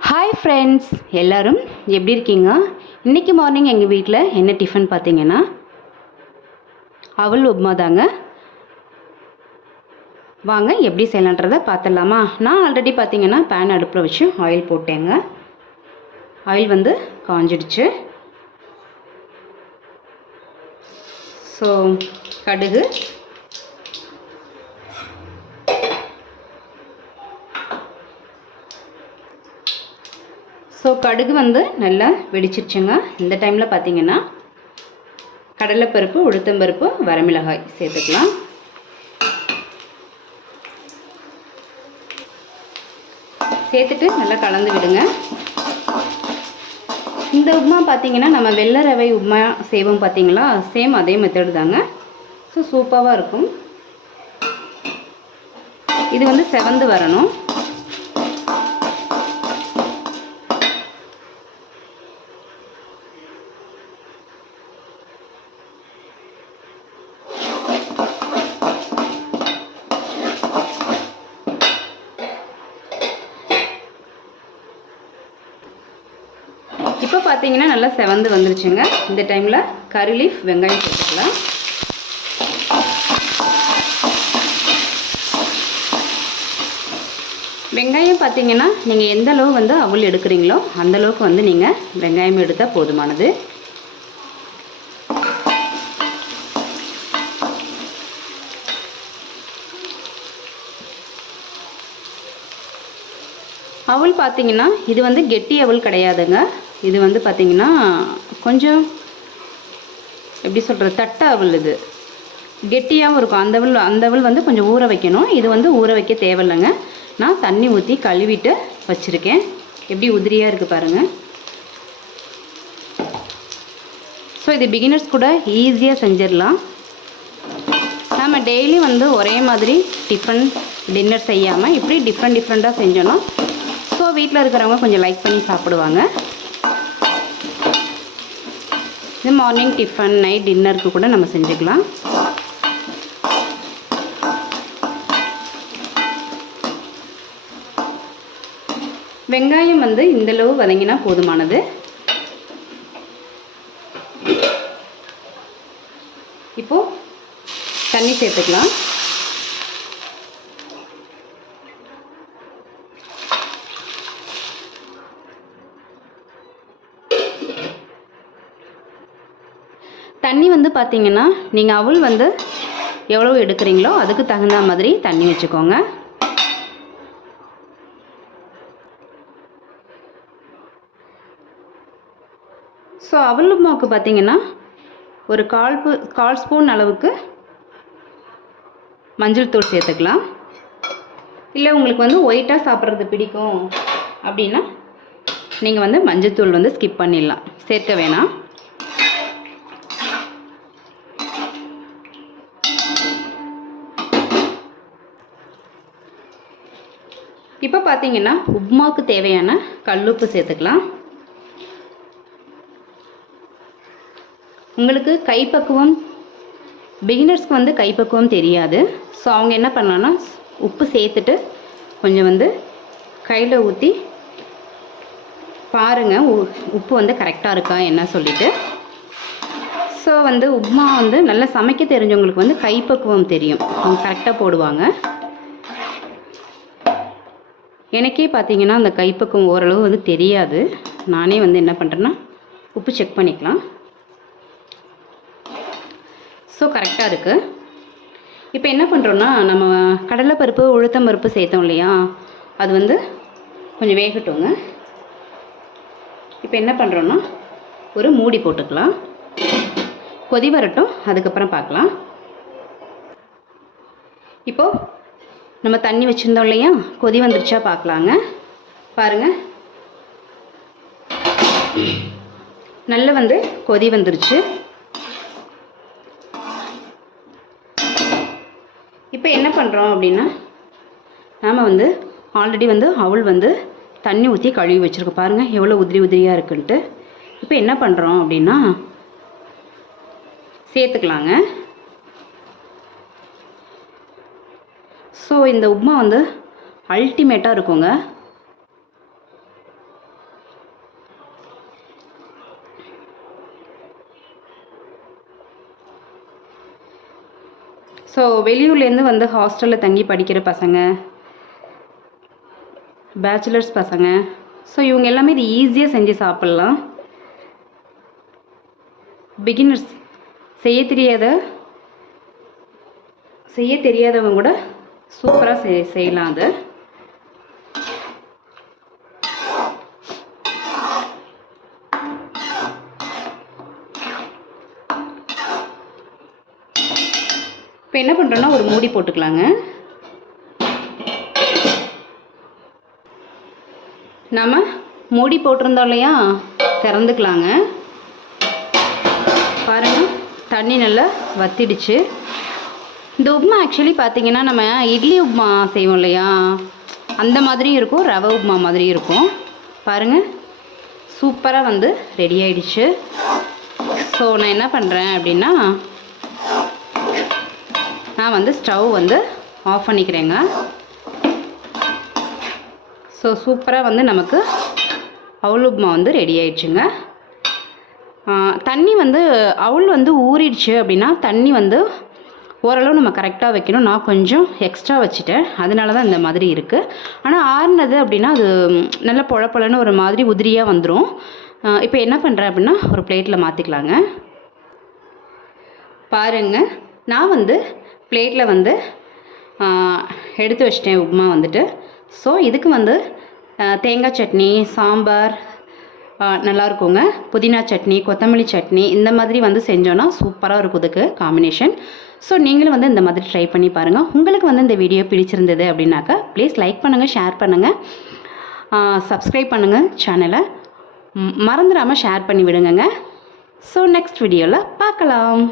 Hi friends எல்லோரும் எப்படி இருக்கீங்க? இன்றைக்கி மார்னிங் எங்கள் வீட்டில் என்ன டிஃபன் பார்த்தீங்கன்னா? அவல் உப்மா தாங்க. வாங்க எப்படி செய்யலான்றதை பார்த்துடலாமா? நான் ஆல்ரெடி பார்த்தீங்கன்னா பேன் அடுப்பில் வச்சு ஆயில் போட்டேங்க. ஆயில் வந்து காஞ்சிடுச்சு. ஸோ கடுகு ஸோ கடுகு வந்து நல்லா வெடிச்சிருச்சுங்க. இந்த டைமில் பார்த்தீங்கன்னா கடலைப்பருப்பு உளுத்தம்பருப்பு வரமிளகாய் சேர்த்துக்கலாம். சேர்த்துட்டு நல்லா கலந்து விடுங்க. இந்த உப்மா பார்த்தீங்கன்னா நம்ம வெள்ளை ரவை உப்மா செய்வோம் பார்த்தீங்களா சேம் அதே மெத்தடு தாங்க. ஸோ சூப்பராக இருக்கும். இது வந்து செவந்து வரணும். பார்த்தீங்கன்னா நல்லா செவந்து வந்துருச்சுங்க. இந்த டைமில் கறி லீஃப் வெங்காயம் போட்டுக்கலாம். வெங்காயம் பார்த்தீங்கன்னா நீங்கள் எந்த அளவு வந்து அவல் எடுக்கிறீங்களோ அந்த அளவுக்கு வந்து நீங்கள் வெங்காயம் எடுத்தால் போதுமானது. அவல் பார்த்தீங்கன்னா இது வந்து கெட்டி அவல் கிடையாதுங்க. இது வந்து பார்த்திங்கன்னா கொஞ்சம் எப்படி சொல்கிறது தட்டை அவள் இது கெட்டியாகவும் இருக்கும். அந்த அவல் அந்த அவல் வந்து கொஞ்சம் ஊற வைக்கணும். இது வந்து ஊற வைக்க தேவையில்லைங்க. நான் தண்ணி ஊற்றி கழுவிட்டு வச்சுருக்கேன். எப்படி உதிரியாக இருக்குது பாருங்கள் ஸோ இது பிகினர்ஸ் கூட ஈஸியாக செஞ்சிடலாம். நம்ம டெய்லி வந்து ஒரே மாதிரி டிஃப்ரெண்ட் டின்னர் செய்யாமல் இப்படி டிஃப்ரெண்ட் டிஃப்ரெண்ட்டாக செஞ்சோன்னா ஸோ வீட்டில் இருக்கிறவங்க கொஞ்சம் லைக் பண்ணி சாப்பிடுவாங்க. இது மார்னிங் டிஃபன் நைட் டின்னருக்கு கூட நம்ம செஞ்சுக்கலாம். வெங்காயம் வந்து இந்தளவு வதங்கினா போதுமானது. இப்போது தண்ணி சேர்த்துக்கலாம். தண்ணி வந்து பார்த்தீங்கன்னா நீங்கள் அவல் வந்து எவ்வளோ எடுக்கிறீங்களோ அதுக்கு தகுந்த மாதிரி தண்ணி வச்சுக்கோங்க. ஸோ அவல் உப்புமாவுக்கு பார்த்தீங்கன்னா ஒரு கால் கால் ஸ்பூன் அளவுக்கு மஞ்சள் தூள் சேர்த்துக்கலாம். இல்லை உங்களுக்கு வந்து ஒயிட்டாக சாப்பிட்றது பிடிக்கும் அப்படின்னா நீங்கள் வந்து மஞ்சள் தூள் வந்து ஸ்கிப் பண்ணிடலாம். சேர்க்க வேணாம். இப்போ பார்த்தீங்கன்னா உப்மாவுக்கு தேவையான கல்லுப்பு சேர்த்துக்கலாம். உங்களுக்கு கைப்பக்குவம் பிகினர்ஸ்க்கு வந்து கைப்பக்குவம் தெரியாது. ஸோ அவங்க என்ன பண்ணலான்னா உப்பு சேர்த்துட்டு கொஞ்சம் வந்து கையில் ஊற்றி பாருங்கள் உப்பு வந்து கரெக்டாக இருக்கா என்ன சொல்லிவிட்டு ஸோ வந்து உப்மா வந்து நல்லா சமைக்க தெரிஞ்சவங்களுக்கு வந்து கைப்பக்குவம் தெரியும். அவங்க கரெக்டாக போடுவாங்க. எனக்கே பார்த்தீங்கன்னா அந்த கைப்பக்கம் ஓரளவு வந்து தெரியாது. நானே வந்து என்ன பண்ணுறேன்னா உப்பு செக் பண்ணிக்கலாம். ஸோ கரெக்டாக இருக்குது இப்போ என்ன பண்ணுறோன்னா நம்ம கடலைப்பருப்பு உளுத்தம் பருப்பு சேர்த்தோம் இல்லையா? அது வந்து கொஞ்சம் வேகட்டுங்க. இப்போ என்ன பண்ணுறோன்னா ஒரு மூடி போட்டுக்கலாம். கொதி வரட்டும் அதுக்கப்புறம் பார்க்கலாம். இப்போது நம்ம தண்ணி வச்சுருந்தோம் இல்லையா? கொதி வந்துருச்சா பார்க்கலாங்க. பாருங்கள் நல்ல வந்து கொதி வந்துருச்சு. இப்போ என்ன பண்ணுறோம் அப்படின்னா நாம் வந்து ஆல்ரெடி வந்து அவள் வந்து தண்ணி ஊற்றி கழுவி வச்சுருக்கோம். பாருங்கள் எவ்வளோ உதிரி உதிரியாக இருக்குன்ட்டு. இப்போ என்ன பண்ணுறோம் அப்படின்னா சேர்த்துக்கலாங்க. ஸோ இந்த உப்மா வந்து அல்டிமேட்டாக இருக்குங்க. ஸோ வெளியூர்லேருந்து வந்து ஹாஸ்டலில் தங்கி படிக்கிற பசங்க பேச்சுலர்ஸ் பசங்க. ஸோ இவங்க எல்லாமே இது ஈஸியாக செஞ்சு சாப்பிட்லாம். பிகினர்ஸ் செய்ய தெரியாத செய்ய தெரியாதவங்க கூட சூப்பராக செய் செய்யலாம் அது. இப்போ என்ன பண்ணுறோன்னா ஒரு மூடி போட்டுக்கலாங்க. நம்ம மூடி போட்டிருந்தோம் இல்லையா? திறந்துக்கலாங்க. பாருங்கள் தண்ணி நல்லா வத்திடுச்சு. இந்த உப்புமா ஆக்சுவலி பார்த்தீங்கன்னா நம்ம இட்லி உப்புமா செய்வோம் இல்லையா? அந்த மாதிரியும் இருக்கும் ரவை உப்புமா மாதிரியும் இருக்கும். பாருங்கள் சூப்பராக வந்து ரெடி ஆயிடுச்சு. ஸோ நான் என்ன பண்ணுறேன் அப்படின்னா நான் வந்து ஸ்டவ் வந்து ஆஃப் பண்ணிக்கிறேங்க. ஸோ சூப்பராக வந்து நமக்கு அவுள் உப்புமா வந்து ரெடி ஆயிடுச்சுங்க. தண்ணி வந்து அவுள் வந்து ஊறிடுச்சு அப்படின்னா தண்ணி வந்து ஓரளவு நம்ம கரெக்டாக வைக்கணும். நான் கொஞ்சம் எக்ஸ்ட்ரா வச்சுட்டேன். அதனால தான் இந்த மாதிரி இருக்குது ஆனால் ஆறுனது அப்படின்னா அது நல்லா நல்ல ஒரு மாதிரி உதிரியாக வந்துடும் இப்போ என்ன பண்ணுறேன் அப்படின்னா ஒரு பிளேட்டில் மாற்றிக்கலாங்க பாருங்க. நான் வந்து பிளேட்டில் வந்து எடுத்து வச்சிட்டேன் உப்புமா வந்துட்டு. ஸோ இதுக்கு வந்து தேங்காய் சட்னி சாம்பார் நல்லா இருக்குங்க புதினா சட்னி கொத்தமல்லி சட்னி இந்த மாதிரி வந்து செஞ்சோன்னா சூப்பராக இருக்கும் இதுக்கு காம்பினேஷன் ஸோ நீங்களும் வந்து இந்த மாதிரி ட்ரை பண்ணி பாருங்கள் உங்களுக்கு வந்து இந்த வீடியோ பிடிச்சிருந்தது அப்படின்னாக்கா ப்ளீஸ் லைக் பண்ணுங்கள் ஷேர் பண்ணுங்கள் சப்ஸ்கிரைப் பண்ணுங்கள் சேனலை மறந்துடாமல் ஷேர் பண்ணி விடுங்கங்க. ஸோ நெக்ஸ்ட் வீடியோவில் பார்க்கலாம்.